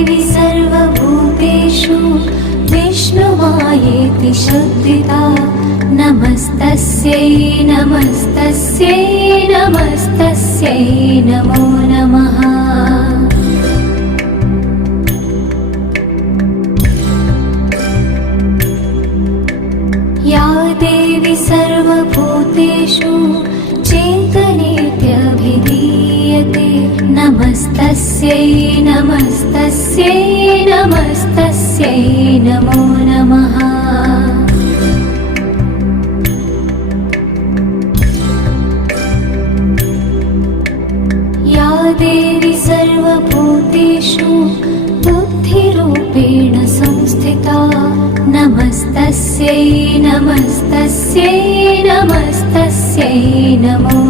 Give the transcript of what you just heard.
देवी सर्वभूतेषु विष्णुमायेति शुद्धिता नमस्तस्यै नमस्तस्यै नमस्तस्यै नमो नमः। या देवी सर्वभूतेषु चेतनेत्यभिधीयते नमस्तस्यै नमस्तस्यै नमस्तस्यै नमो नमः। या देवी सर्वभूतेषु बुद्धिरूपेण संस्थिता नमस्तस्यै नमस्तस्यै नमस्तस्यै नमो